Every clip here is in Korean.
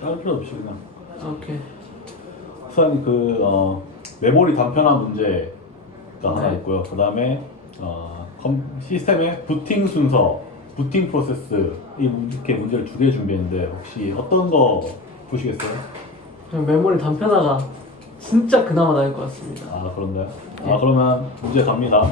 다른 필요 없이 그냥. 오케이. 우선 메모리 단편화 문제가 하나 네. 있고요. 그 다음에 시스템의 부팅 순서, 부팅 프로세스 이렇게 문제를 두 개 준비했는데 혹시 어떤 거 보시겠어요? 그럼 메모리 단편화가 진짜 그나마 나을 것 같습니다. 아 그런가요? 네. 그러면 문제 갑니다.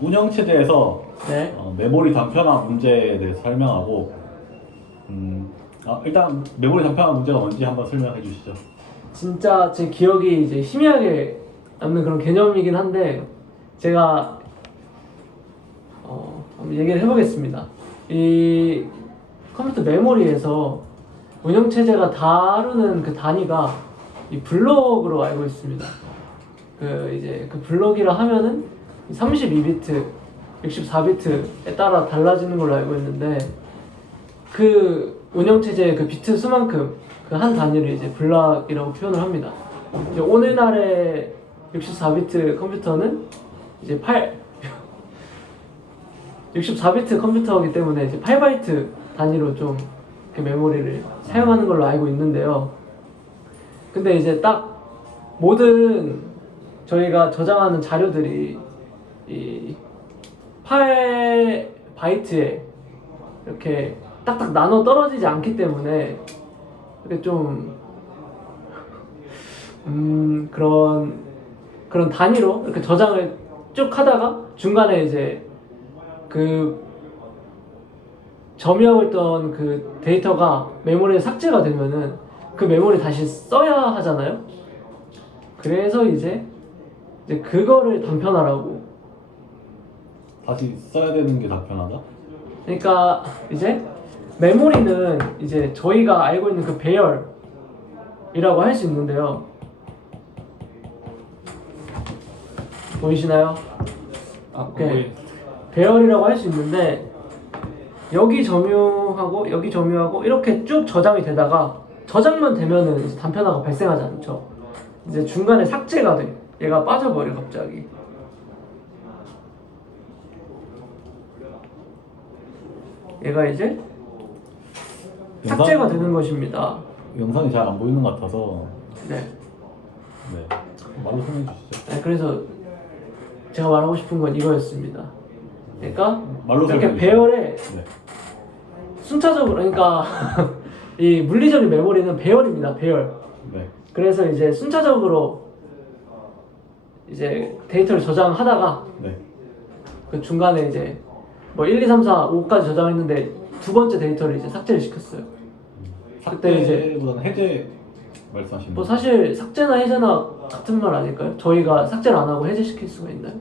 운영 체제에서 네. 메모리 단편화 문제에 대해서 설명하고 일단 메모리 단편화 문제가 뭔지 한번 설명해 주시죠. 진짜 제 기억이 이제 희미하게 남는 그런 개념이긴 한데 제가 한번 얘기를 해보겠습니다. 이 컴퓨터 메모리에서 운영 체제가 다루는 그 단위가 이 블록으로 알고 있습니다. 그 블록이라 하면은 32비트, 64비트에 따라 달라지는 걸로 알고 있는데 그 운영 체제의 그 비트 수만큼 그 한 단위를 이제 블록이라고 표현을 합니다. 이제 오늘날의 64비트 컴퓨터는 이제 64비트 컴퓨터이기 때문에 이제 8바이트 단위로 좀 그 메모리를 사용하는 걸로 알고 있는데요. 근데 이제 딱 모든 저희가 저장하는 자료들이 이 8바이트에 이렇게 딱딱 나눠 떨어지지 않기 때문에 이렇게 좀 그런 단위로 이렇게 저장을 쭉 하다가 중간에 이제 그 점유하고 있던 그 데이터가 메모리에 삭제가 되면은 그 메모리 다시 써야 하잖아요. 그래서 이제 그거를 단편화라고. 다시 써야 되는 게 단편하다? 그러니까 이제 메모리는 이제 저희가 알고 있는 그 배열이라고 할 수 있는데요. 보이시나요? 오케이. 배열이라고 할 수 있는데 여기 점유하고 여기 점유하고 이렇게 쭉 저장이 되다가 저장만 되면은 이제 단편화가 발생하지 않죠. 이제 중간에 삭제가 돼. 얘가 빠져버려 갑자기. 얘가 이제 삭제가 되는 것입니다. 영상이 잘 안 보이는 것 같아서 네. 말로 설명해 주시죠. 네, 그래서 제가 말하고 싶은 건 이거였습니다. 그러니까 말로 이렇게 설명해 배열에 주시죠. 순차적으로 그러니까 이 물리적인 메모리는 배열입니다. 배열. 네. 그래서 이제 순차적으로 이제 데이터를 저장하다가 네. 그 중간에 이제 뭐 1, 2, 3, 4, 5까지 저장했는데 두 번째 데이터를 이제 삭제를 시켰어요. 그때 이제 삭제보다는 해제 말씀하시는 뭐 거죠? 사실 삭제나 해제나 같은 말 아닐까요? 저희가 삭제를 안 하고 해제시킬 수가 있나요?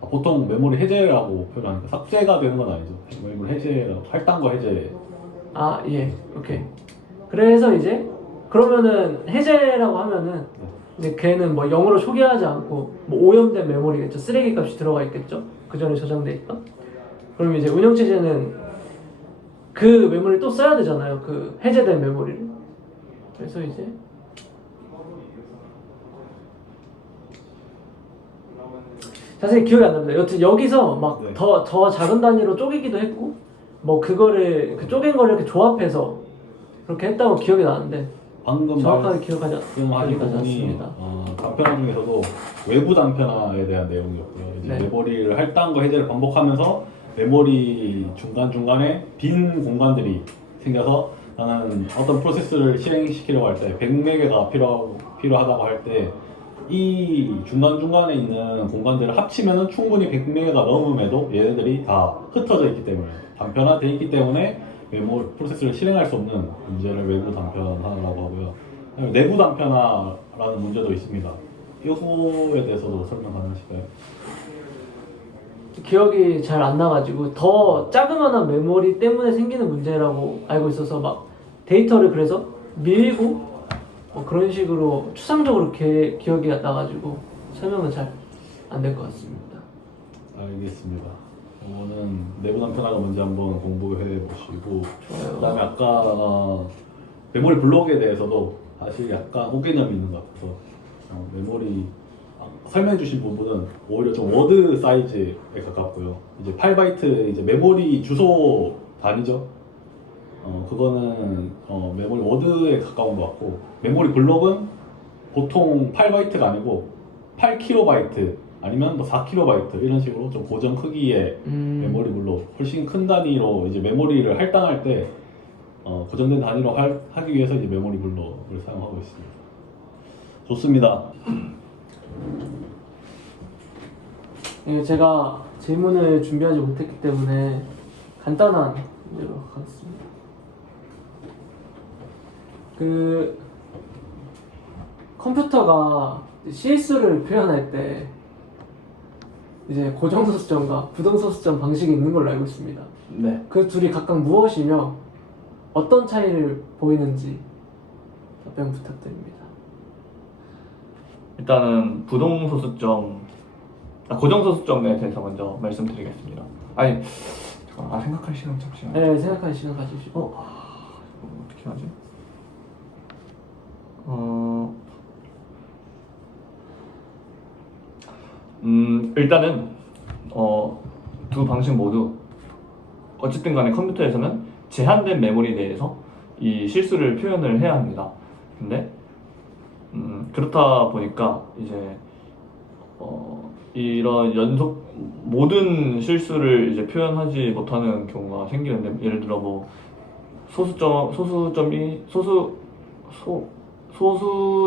보통 메모리 해제라고 표현하니까 삭제가 되는 건 아니죠. 메모리 해제라고 할당과 해제. 아, 예. 오케이. 그래서 이제 그러면은 해제라고 하면은 이제 걔는 뭐 0으로 초기화하지 않고 뭐 오염된 메모리겠죠. 쓰레기 값이 들어가 있겠죠. 그 전에 저장돼 있던. 그럼 이제 운영체제는 그 메모리를 또 써야 되잖아요. 그 해제된 메모리를. 그래서 이제 자세히 기억이 안 납니다. 여튼 여기서 막 더 작은 단위로 쪼개기도 했고 뭐 그거를 그 쪼갠 거를 이렇게 조합해서 그렇게 했다고 기억이 나는데 방금 정확하게 기억하지 말씀하신 부분이 않습니다. 단편화 중에서도 외부 단편화에 대한 내용이었고요. 이제 네. 메모리를 할당과 해제를 반복하면서 메모리 중간중간에 빈 공간들이 생겨서 나는 어떤 프로세스를 실행시키려고 할 때 100메가가 필요하다고 할 때 이 중간중간에 있는 공간들을 합치면 충분히 100메가가 넘음에도 얘네들이 다 흩어져 있기 때문에 단편화되어 있기 때문에 프로세스를 실행할 수 없는 문제를 외부 단편화라고 하고요. 내부 단편화라는 문제도 있습니다. 이거에 대해서도 설명 가능하실까요? 기억이 잘 안 나가지고 더 자그마한 메모리 때문에 생기는 문제라고 알고 있어서 막 데이터를 그래서 밀고 뭐 그런 식으로 추상적으로 기억이 나가지고 설명은 잘 안 될 것 같습니다. 알겠습니다. 이거는 내부 단편화가 뭔지 한번 공부해 보시고 좋아요. 그다음에 아까 메모리 블록에 대해서도 사실 약간 오개념이 있는 것 같아서 메모리 설명해 주신 부분은 오히려 좀 워드 사이즈에 가깝고요. 이제 8바이트 이제 메모리 주소 단위죠. 그거는 메모리 워드에 가까운 것 같고, 메모리 블록은 보통 8바이트가 아니고 8KB 아니면 뭐 4KB 이런 식으로 좀 고정 크기의 메모리 블록, 훨씬 큰 단위로 이제 메모리를 할당할 때 고정된 단위로 하기 위해서 이제 메모리 블록을 사용하고 있습니다. 좋습니다. 예, 제가 질문을 준비하지 못했기 때문에 간단한 문제로 가겠습니다. 그 컴퓨터가 CS를 표현할 때 이제 고정소수점과 부동소수점 방식이 있는 걸로 알고 있습니다. 네. 그 둘이 각각 무엇이며 어떤 차이를 보이는지 답변 부탁드립니다. 일단은 고정소수점에 대해서 먼저 말씀드리겠습니다. 아니, 잠깐, 생각할 시간 잠시만. 네, 생각할 시간 가지시고. 어떻게 하지? 일단은 두 방식 모두 어쨌든 간에 컴퓨터에서는 제한된 메모리 내에서 이 실수를 표현을 해야 합니다. 근데 그렇다 보니까 이제 이런 모든 실수를 이제 표현하지 못하는 경우가 생기는데, 예를 들어 뭐 소수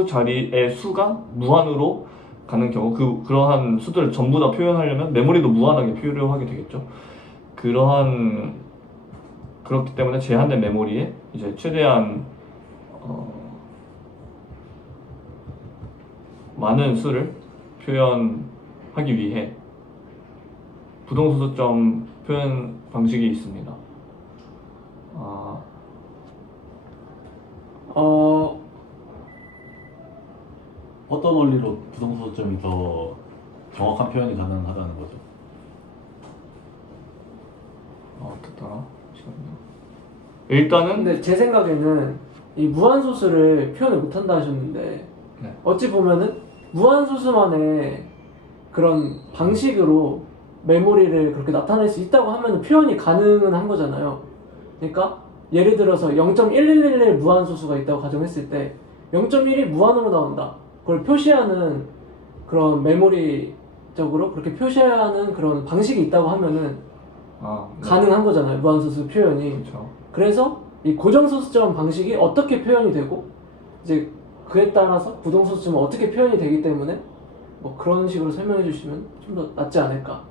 자리의 수가 무한으로 가는 경우, 그러한 수들을 전부 다 표현하려면 메모리도 무한하게 필요하게 되겠죠. 그렇기 때문에 제한된 메모리에 이제 최대한 많은 수를 표현하기 위해 부동소수점 표현 방식이 있습니다. 어떤 원리로 부동소수점이 더 정확한 표현이 가능하다는 거죠? 어떻더라? 일단은 근데 제 생각에는 이 무한소수를 표현을 못한다 하셨는데, 네. 어찌 보면은 무한소수만의 그런 방식으로 메모리를 그렇게 나타낼 수 있다고 하면 표현이 가능은 한 거잖아요. 그러니까 예를 들어서 0.1111 무한소수가 있다고 가정했을 때 0.1이 무한으로 나온다, 그걸 표시하는 그런 메모리적으로 그렇게 표시하는 그런 방식이 있다고 하면은 네. 가능한 거잖아요, 무한소수 표현이. 그렇죠. 그래서 이 고정소수점 방식이 어떻게 표현이 되고 이제 그에 따라서 부동소수점은 어떻게 표현이 되기 때문에 뭐 그런 식으로 설명해 주시면 좀 더 낫지 않을까.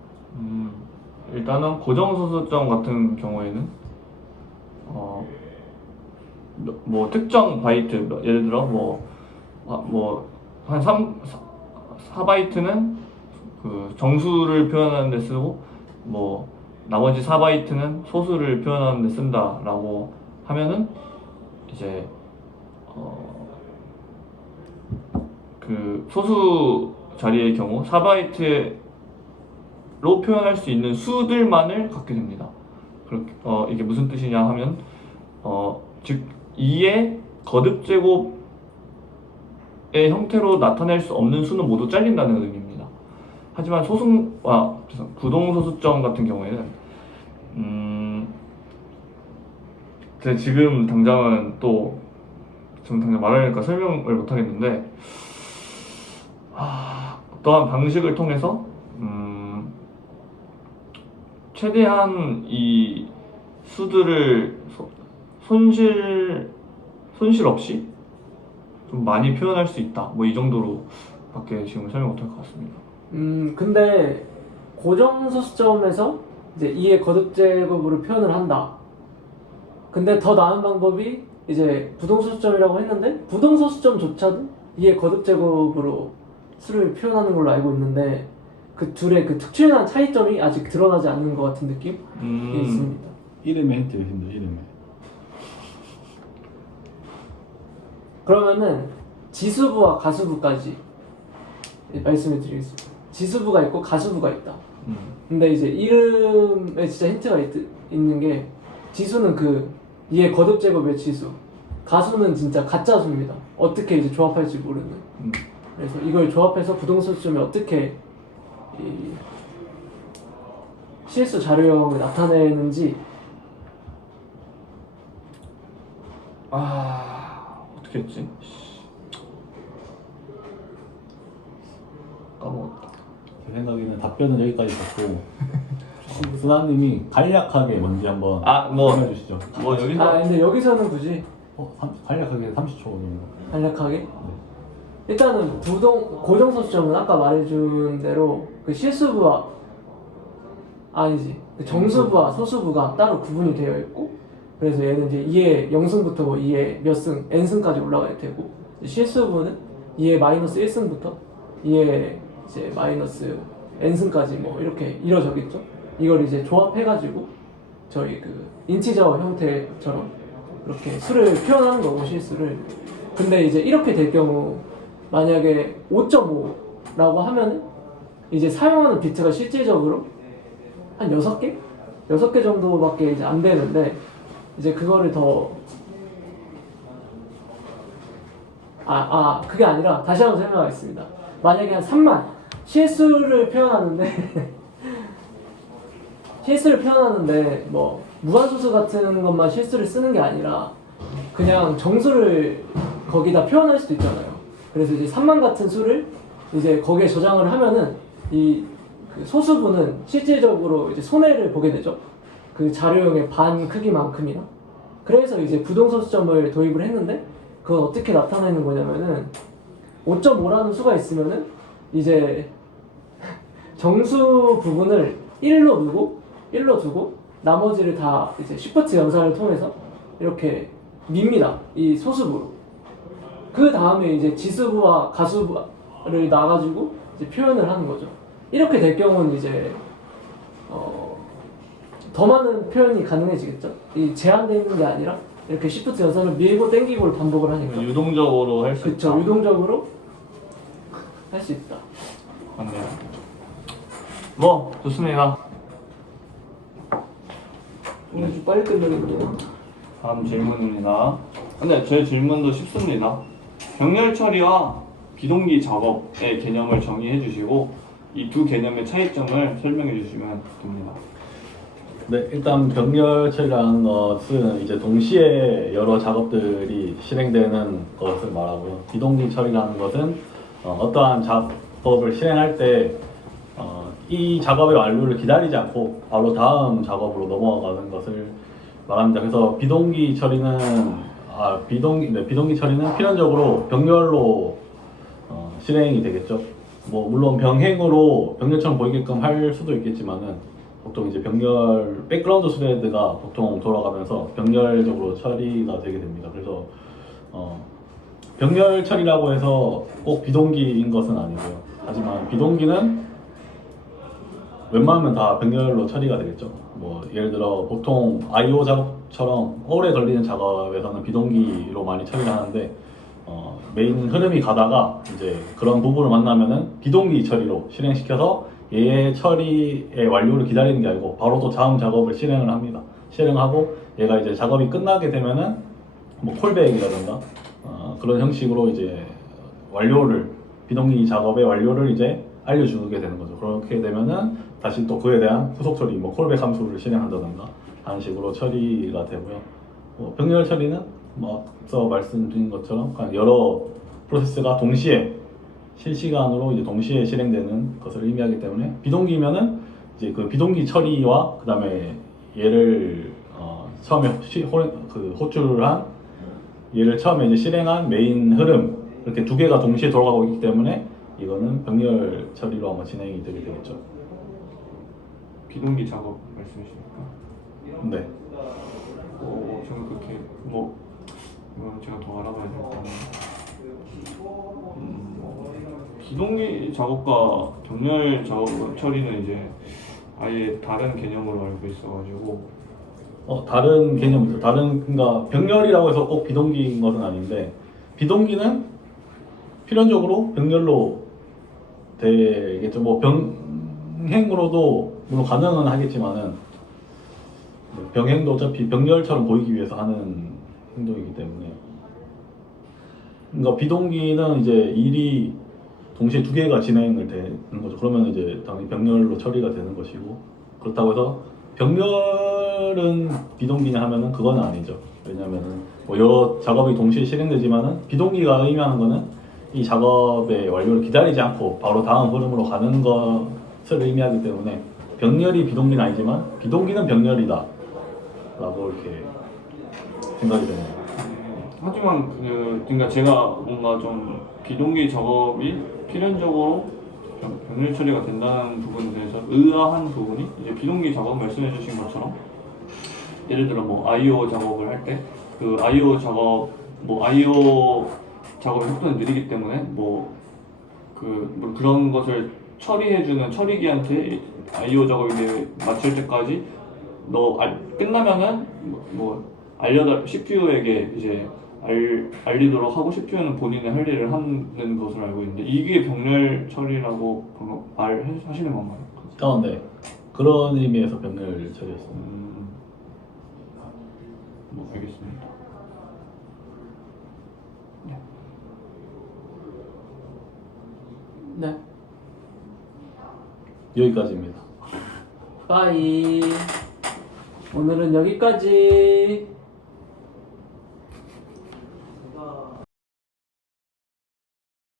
일단은 고정소수점 같은 경우에는 뭐 특정 바이트, 예를 들어 한 4바이트는 그 정수를 표현하는 데 쓰고, 뭐 나머지 4바이트는 소수를 표현하는 데 쓴다라고 하면은 이제 그 소수 자리의 경우 4바이트로 표현할 수 있는 수들만을 갖게 됩니다. 이게 무슨 뜻이냐 하면 즉 2의 거듭 제곱의 형태로 나타낼 수 없는 수는 모두 잘린다는 의미입니다. 하지만 부동소수점 같은 경우에는 제가 지금 당장 말하니까 설명을 못 하겠는데, 어떠한 방식을 통해서 최대한 이 수들을 손실 없이 좀 많이 표현할 수 있다, 뭐 이 정도로밖에 지금 설명 못 할 것 같습니다. 근데 고정소수점에서 이제 2의 거듭 제곱으로 표현을 한다. 근데 더 나은 방법이 이제 부동소수점이라고 했는데, 부동소수점조차도 2의 거듭 제곱으로 수를 표현하는 걸로 알고 있는데, 그 둘의 그 특출난 차이점이 아직 드러나지 않는 것 같은 느낌이 있습니다. 이름에 힌트 주신다, 이름에. 그러면은 지수부와 가수부까지 말씀을 드리겠습니다. 지수부가 있고 가수부가 있다. 근데 이제 이름에 진짜 힌트가 있는 게, 지수는 그 2의 거듭 제곱의 지수, 가수는 진짜 가짜 수입니다. 어떻게 이제 조합할지 모르는. 그래서 이걸 조합해서 부동소수점이 어떻게 이 실수 자료형을 나타내는지 어떻게 했지? 까먹었다. 제 생각에는 답변은 여기까지 받고 수나님이 간략하게 뭔지 한번 뭐 설명해 주시죠. 여기서 아 근데 여기서는 굳이 간략하게 30초 정도. 간략하게 일단은 고정소수점은 아까 말해준 대로 그 실수부와 아니지 그 정수부와 소수부가 따로 구분이 되어 있고, 그래서 얘는 이제 2의 0승부터 2의 몇 승 n승까지 올라가야 되고, 실수부는 2의 마이너스 1승부터 2의 이제 마이너스 n승까지 뭐 이렇게 이루어져겠죠. 이걸 이제 조합해가지고 저희 그 인티저 형태처럼 이렇게 수를 표현하는 거고, 실수를. 근데 이제 이렇게 될 경우 만약에 5.5라고 하면 이제 사용하는 비트가 실질적으로 한 6개? 6개 정도밖에 이제 안 되는데, 이제 그거를 더 그게 아니라 다시 한번 설명하겠습니다. 만약에 한 3만 실수를 표현하는데 뭐 무한소수 같은 것만 실수를 쓰는 게 아니라 그냥 정수를 거기다 표현할 수도 있잖아요. 그래서 이제 3만 같은 수를 이제 거기에 저장을 하면은 그 소수분은 실질적으로 이제 손해를 보게 되죠. 그 자료용의 반 크기만큼이나. 그래서 이제 부동소수점을 도입을 했는데, 그건 어떻게 나타내는 거냐면은 5.5라는 수가 있으면은 이제 정수 부분을 1로 두고 나머지를 다 이제 쉬프트 연산을 통해서 이렇게 밉니다. 이 소수부로. 그 다음에 이제 지수부와 가수부를 놔가지고 이제 표현을 하는 거죠. 이렇게 될 경우는 이제 더 많은 표현이 가능해지겠죠. 이 제한되어 있는 게 아니라 이렇게 시프트 연산을 밀고 당기고를 반복을 하니까. 유동적으로 할 수 있다. 그쵸, 유동적으로 할 수 있다. 맞네요. 뭐 좋습니다. 오늘 좀 빨리 끝내겠네요. 다음 질문입니다. 근데 제 질문도 쉽습니다. 병렬 처리와 비동기 작업의 개념을 정의해 주시고 이 두 개념의 차이점을 설명해 주시면 됩니다. 네, 일단 병렬 처리라는 것은 이제 동시에 여러 작업들이 실행되는 것을 말하고요. 비동기 처리라는 것은 어떠한 작업을 실행할 때 이 작업의 완료를 기다리지 않고 바로 다음 작업으로 넘어가는 것을 말합니다. 그래서 비동기 처리는 비동기 처리는 필연적으로 병렬로 실행이 되겠죠. 뭐 물론 병행으로 병렬처럼 보이게끔 할 수도 있겠지만은 보통 이제 병렬 백그라운드 스레드가 보통 돌아가면서 병렬적으로 처리가 되게 됩니다. 그래서 병렬 처리라고 해서 꼭 비동기인 것은 아니고요. 하지만 비동기는 웬만하면 다 병렬로 처리가 되겠죠. 뭐 예를 들어 보통 I/O 작업처럼 오래 걸리는 작업에서는 비동기로 많이 처리를 하는데 메인 흐름이 가다가 이제 그런 부분을 만나면은 비동기 처리로 실행시켜서 얘의 처리의 완료를 기다리는 게 아니고 바로 또 다음 작업을 실행을 합니다. 실행하고 얘가 이제 작업이 끝나게 되면은 뭐 콜백이라든가 그런 형식으로 이제 비동기 작업의 완료를 이제 알려주게 되는 거죠. 그렇게 되면은 다시 또 그에 대한 후속 처리, 뭐 콜백 함수를 실행한다든가 하는 식으로 처리가 되고요. 병렬 처리는 뭐 앞서 말씀드린 것처럼 그냥 여러 프로세스가 동시에 실시간으로 이제 동시에 실행되는 것을 의미하기 때문에, 비동기면은 이제 그 비동기 처리와 그 다음에 얘를 처음에 호출을 한 얘를 처음에 이제 실행한 메인 흐름, 이렇게 두 개가 동시에 돌아가고 있기 때문에 이거는 병렬 처리로 아마 진행이 되게 되겠죠. 비동기 작업 말씀이십니까? 네. 저는 그렇게 이건 제가 더 알아봐야 될 것 같아요. 비동기 작업과 병렬 작업 처리는 이제 아예 다른 개념으로 알고 있어가지고. 다른 개념이죠. 그러니까 병렬이라고 해서 꼭 비동기인 것은 아닌데, 비동기는 필연적으로 병렬로 되겠죠. 뭐 병행으로도 물론 가능은 하겠지만은 병행도 어차피 병렬처럼 보이기 위해서 하는 행동이기 때문에, 그러니까 비동기는 이제 일이 동시에 두 개가 진행을 되는 거죠. 그러면 이제 당연히 병렬로 처리가 되는 것이고, 그렇다고 해서 병렬은 비동기냐 하면은 그건 아니죠. 왜냐면은 뭐 여러 작업이 동시에 실행되지만은 비동기가 의미하는 거는 이 작업의 완료를 기다리지 않고 바로 다음 흐름으로 가는 것을 의미하기 때문에 병렬이 비동기는 아니지만 비동기는 병렬이다 라고 이렇게 생각이 되네요. 하지만 그러니까 제가 뭔가 좀 비동기 작업이 필연적으로 병렬 처리가 된다는 부분에 대해서 의아한 부분이 이제 비동기 작업 말씀해주신 것처럼 예를 들어 뭐 I/O 작업을 할 때 그 I/O 작업 뭐 I/O 작업의 속도는 느리기 때문에 뭐 그런 것을 처리해주는 처리기한테 I/O 작업이 마칠 때까지 끝나면은 CPU에게 이제 알리도록 하고 CPU는 본인의 할 일을 하는 것을 알고 있는데 이게 병렬 처리라고 방금 말하시는 건가요? 네. 그런 의미에서 병렬 처리였습니다. 뭐 알겠습니다. 네. 여기까지입니다. 빠이. 오늘은 여기까지.